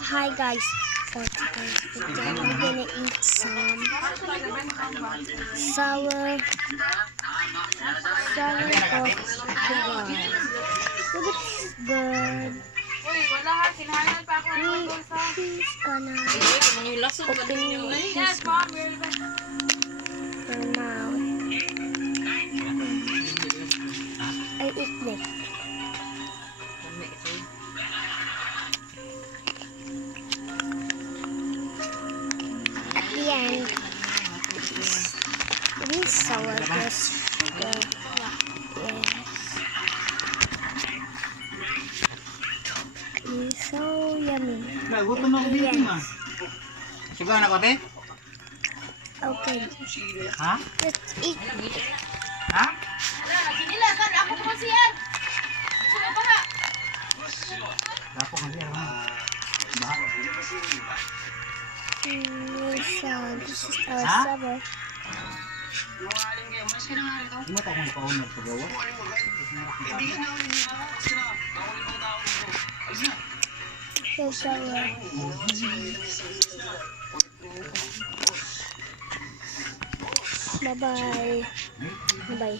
Hi guys, for today's video we're gonna eat some sour pork. It looks good. Uy, wala ha. Kinahanan pa ako ng bulsa. He's gonna open his Yes, mom. mouth. I eat this. At the end, it is sour plus sugar. Yes. It's so yummy. Gutom na ako dito nga. Sigaw na ko, te? Okay, Ha? let's eat. Ha? Sinilasan ako po siyan. Sino ba nga? Dapo kasi ako. Ba? This is our Huh? sour. Ano ta kung pauna sa gawa? So sour. Bye-bye. Bye.